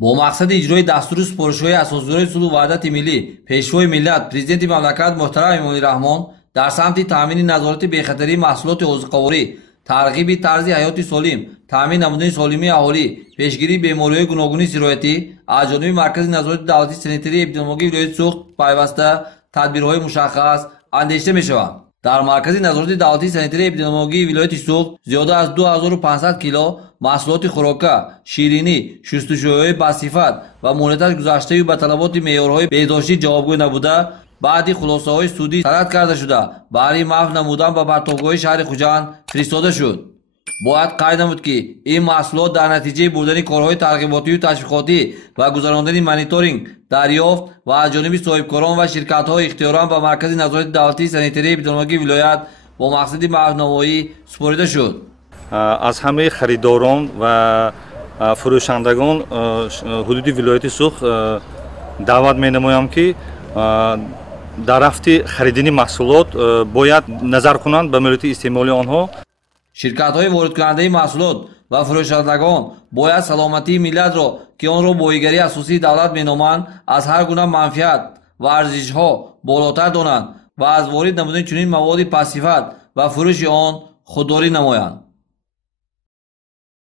با مقصد اجرای دستور سپارش‌های اساسدارای صلح و وحدت ملی پیشوای ملت پرزیدنت مملکت محترم امامی رحمان در سمت تامین نظارت بی‌خطری محصولات عضو‌قواری، ترغیب طرز حیات سالم، تامین نمودن سالمی اهالی، پیشگیری بیماری‌های گوناگون سرایتی از جانب مرکز نظارت دولتی سانیتری اپیدمیولوژی ولایت سوخت پیوسته تدبیرهای مشخص اندیشیده می‌شود. در مرکز نظارت دولتی سانیتری اپیدمیولوژی ولایت سوخت زیاده از 2500 کیلو محصولات خوراکی، شیرینی، شستشویی بصفت و مهلت گذشته به طلبات معیارهای بهداشتی جوابگو نبوده بعدی خلاصه‌های سودی سند کرده شده برای محو نمودن به پرتابگاه شهر خوجند فرستاده شد. باید قید نمود که این محصولات در نتیجه بردن کارهای ترغیباتی و تشویقاتی و گذراندن مانیتورینگ دریافت و از جانب صاحبکاران و شرکت‌های اختیاران به مرکز نظارت دولتی سانیتری اپیدمیولوژی ولایت با مقصد محونمایی سپرده شد. از همه خریداران و فروشندگان حدود ولایت سوخت دعوت می‌نمایم که در رفت خریدن محصولات باید نظر کنند به مورد استعمال آنها. شرکت‌های وارد کننده محصولات و فروشندگان باید سلامتی ملت را که آن را بایگری اساسی دولت مینامند از هر گونه منفعت و ارزش‌ها بالاتر دانند و از وارد نمودن چنین مواد پس‌صفت و فروش آن خودداری نمایند.